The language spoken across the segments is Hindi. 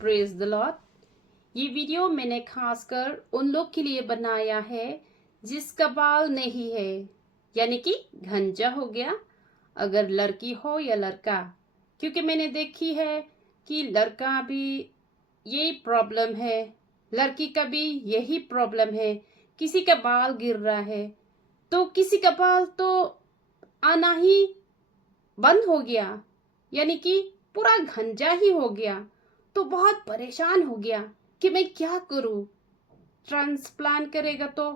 Praise the Lord. ये वीडियो मैंने खासकर उन लोग के लिए बनाया है जिसका बाल नहीं है, यानी कि घंजा हो गया, अगर लड़की हो या लड़का। क्योंकि मैंने देखी है कि लड़का भी यही प्रॉब्लम है, लड़की का भी यही प्रॉब्लम है। किसी का बाल गिर रहा है तो किसी का बाल तो आना ही बंद हो गया, यानी कि पूरा घंजा ही हो गया। तो बहुत परेशान हो गया कि मैं क्या करूं। ट्रांसप्लांट करेगा तो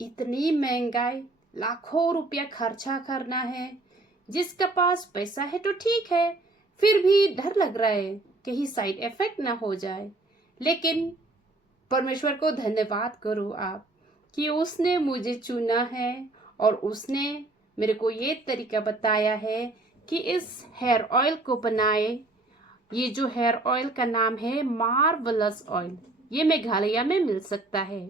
इतनी महंगाई, लाखों रुपया खर्चा करना है। जिसका पास पैसा है तो ठीक है, फिर भी डर लग रहा है कहीं साइड इफेक्ट ना हो जाए। लेकिन परमेश्वर को धन्यवाद करो आप कि उसने मुझे चुना है और उसने मेरे को ये तरीका बताया है कि इस हेयर ऑयल को बनाए। ये जो हेयर ऑयल का नाम है मार्वलस ऑयल, ये मेघालय में मिल सकता है।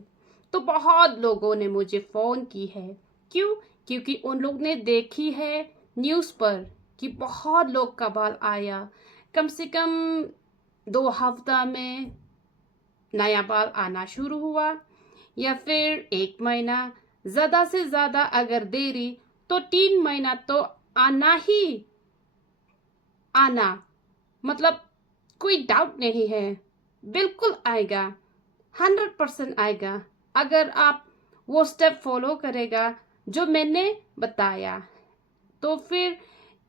तो बहुत लोगों ने मुझे फोन की है। क्यों? क्योंकि उन लोग ने देखी है न्यूज़ पर कि बहुत लोग का बाल आया। कम से कम 2 हफ्ता में नया बाल आना शुरू हुआ, या फिर 1 महीना, ज्यादा से ज्यादा अगर देरी तो 3 महीना तो आना ही आना। मतलब कोई डाउट नहीं है, बिल्कुल आएगा, 100% आएगा अगर आप वो स्टेप फॉलो करेगा जो मैंने बताया। तो फिर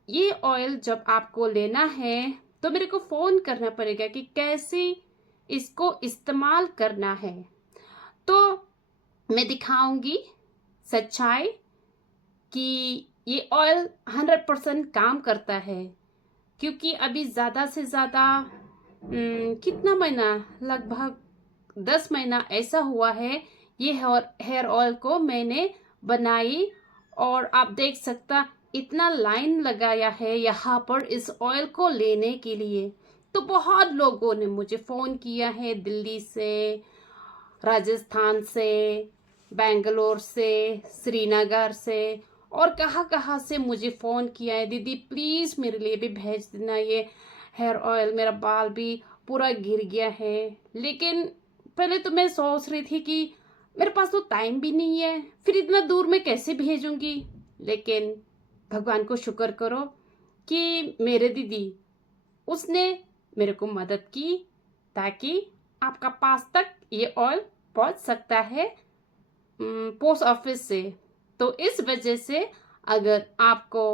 ये ऑयल जब आपको लेना है तो मेरे को फोन करना पड़ेगा कि कैसे इसको इस्तेमाल करना है। तो मैं दिखाऊंगी सच्चाई कि ये ऑयल 100% काम करता है। क्योंकि अभी ज़्यादा से ज़्यादा कितना महीना, लगभग 10 महीना ऐसा हुआ है ये हेयर ऑयल को मैंने बनाई। और आप देख सकता इतना लाइन लगाया है यहाँ पर इस ऑयल को लेने के लिए। तो बहुत लोगों ने मुझे फ़ोन किया है, दिल्ली से, राजस्थान से, बेंगलोर से, श्रीनगर से, और कहाँ कहाँ से मुझे फ़ोन किया है, दीदी प्लीज़ मेरे लिए भी भेज देना ये हेयर ऑयल, मेरा बाल भी पूरा गिर गया है। लेकिन पहले तो मैं सोच रही थी कि मेरे पास तो टाइम भी नहीं है, फिर इतना दूर मैं कैसे भेजूंगी। लेकिन भगवान को शुक्र करो कि मेरे दीदी, उसने मेरे को मदद की ताकि आपका पास तक ये ऑयल पहुंच सकता है पोस्ट ऑफिस से। तो इस वजह से अगर आपको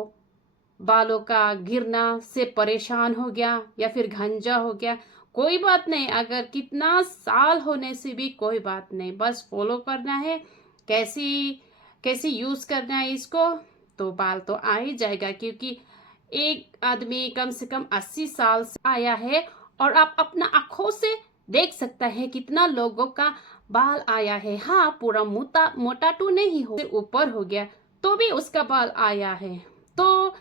बालों का गिरना से परेशान हो गया या फिर घंजा हो गया, कोई बात नहीं, अगर कितना साल होने से भी कोई बात नहीं, बस फॉलो करना है कैसी कैसी यूज करना है इसको, तो बाल तो आ ही जाएगा। क्योंकि एक आदमी कम से कम 80 साल से आया है और आप अपना आंखों से देख सकता है कितना लोगों का बाल आया है। हाँ, पूरा मोटा तो नहीं हो, ऊपर हो गया तो भी उसका बाल आया है। तो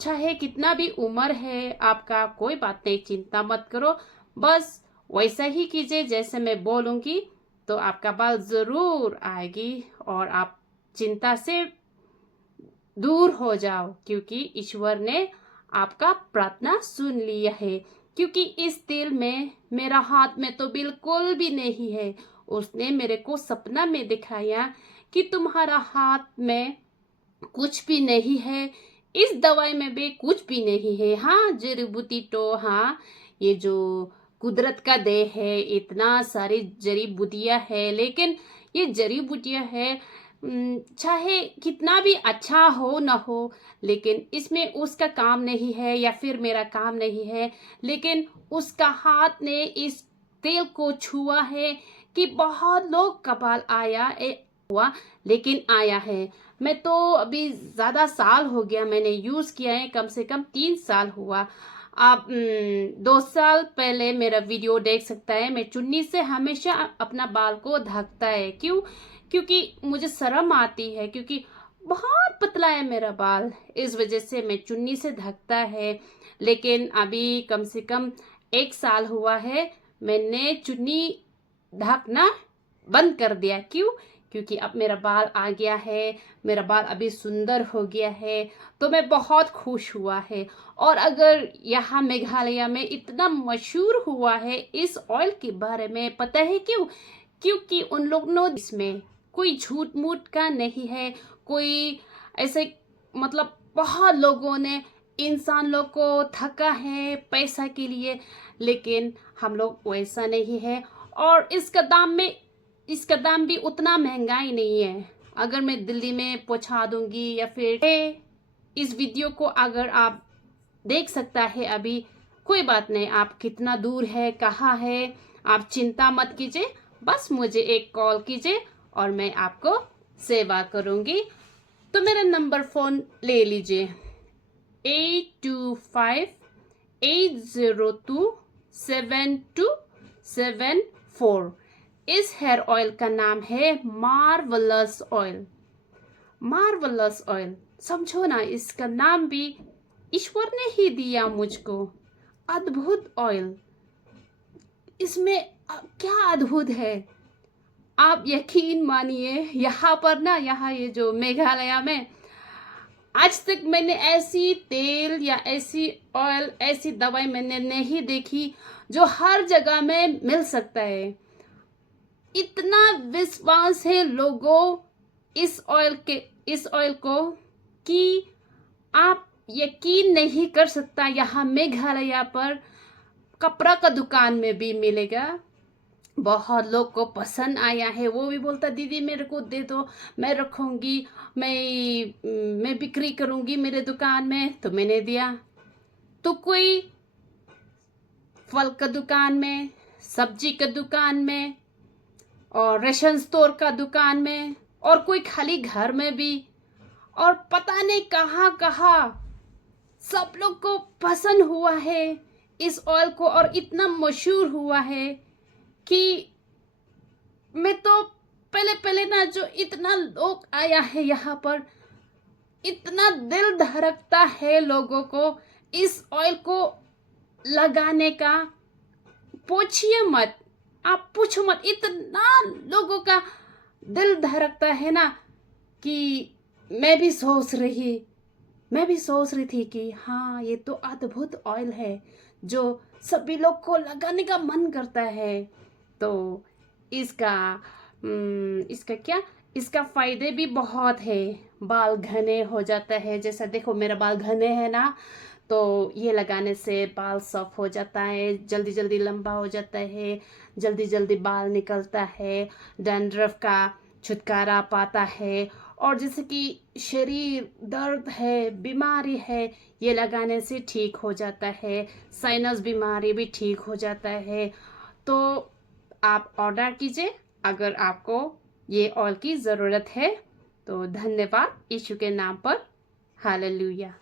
चाहे कितना भी उम्र है आपका, कोई बात नहीं, चिंता मत करो, बस वैसा ही कीजिए जैसे मैं बोलूंगी, तो आपका बाल जरूर आएगी और आप चिंता से दूर हो जाओ। क्योंकि ईश्वर ने आपका प्रार्थना सुन लिया है। क्योंकि इस तेल में मेरा हाथ में तो बिल्कुल भी नहीं है। उसने मेरे को सपना में दिखाया कि तुम्हारा हाथ में कुछ भी नहीं है, इस दवाई में भी कुछ भी नहीं है। हाँ, जड़ी बूटी तो, हाँ, ये जो कुदरत का देह है, इतना सारी जड़ी बूटियां है, लेकिन ये जड़ी बूटियां है, चाहे कितना भी अच्छा हो ना हो, लेकिन इसमें उसका काम नहीं है या फिर मेरा काम नहीं है। लेकिन उसका हाथ ने इस तेल को छुआ है कि बहुत लोग का बाल आया हुआ, लेकिन आया है। मैं तो अभी ज़्यादा साल हो गया मैंने यूज़ किया है, कम से कम 3 साल हुआ। आप 2 साल पहले मेरा वीडियो देख सकता है, मैं चुन्नी से हमेशा अपना बाल को ढकता है। क्यों? क्योंकि मुझे शर्म आती है, क्योंकि बहुत पतला है मेरा बाल, इस वजह से मैं चुन्नी से ढकता है। लेकिन अभी कम से कम 1 साल हुआ है मैंने चुन्नी ढकना बंद कर दिया। क्यों? क्योंकि अब मेरा बाल आ गया है, मेरा बाल अभी सुंदर हो गया है, तो मैं बहुत खुश हुआ है। और अगर यहाँ मेघालय में इतना मशहूर हुआ है इस ऑयल के बारे में, पता है क्यों? क्योंकि उन लोग ने इसमें कोई झूठ मूठ का नहीं है, कोई ऐसे मतलब बहुत लोगों ने इंसान लोग को थका है पैसा के लिए, लेकिन हम लोग वैसा नहीं है। और इसका दाम भी उतना महंगाई नहीं है। अगर मैं दिल्ली में पहुंचा दूंगी या फिर इस वीडियो को अगर आप देख सकता है अभी, कोई बात नहीं, आप कितना दूर है, कहाँ है, आप चिंता मत कीजिए, बस मुझे एक कॉल कीजिए और मैं आपको सेवा करूंगी। तो मेरा नंबर फ़ोन ले लीजिए 8258027274। इस हेयर ऑयल का नाम है मार्वलस ऑयल। मार्वलस ऑयल, समझो ना, इसका नाम भी ईश्वर ने ही दिया मुझको। अद्भुत ऑयल, इसमें क्या अद्भुत है, आप यकीन मानिए। यहाँ पर ना, यहाँ ये जो मेघालय में, आज तक मैंने ऐसी तेल या ऐसी ऑयल, ऐसी दवाई मैंने नहीं देखी जो हर जगह में मिल सकता है। इतना विश्वास है लोगों इस ऑयल को कि आप यकीन नहीं कर सकता। यहाँ मेघालय पर कपड़ा का दुकान में भी मिलेगा। बहुत लोग को पसंद आया है, वो भी बोलता दीदी मेरे को दे दो, मैं रखूँगी, मैं बिक्री करूँगी मेरे दुकान में। तो मैंने दिया। तो कोई फल का दुकान में, सब्जी का दुकान में, और रेशन स्टोर का दुकान में, और कोई खाली घर में भी, और पता नहीं कहाँ कहाँ सब लोग को पसंद हुआ है इस ऑयल को, और इतना मशहूर हुआ है कि मैं तो पहले ना, जो इतना लोग आया है यहाँ पर, इतना दिल धड़कता है लोगों को इस ऑयल को लगाने का, पूछिए मत, आप पूछो मत, इतना लोगों का दिल धड़कता है ना कि मैं भी सोच रही थी कि हाँ, ये तो अद्भुत ऑयल है जो सभी लोग को लगाने का मन करता है। तो इसका फायदे भी बहुत है। बाल घने हो जाता है, जैसा देखो मेरा बाल घने है ना, तो ये लगाने से बाल सॉफ्ट हो जाता है, जल्दी जल्दी लंबा हो जाता है, जल्दी जल्दी बाल निकलता है, डैंड्रफ का छुटकारा पाता है। और जैसे कि शरीर दर्द है, बीमारी है, ये लगाने से ठीक हो जाता है। साइनस बीमारी भी ठीक हो जाता है। तो आप ऑर्डर कीजिए अगर आपको ये ऑयल की ज़रूरत है। तो धन्यवाद यीशु के नाम पर। हालेलुया।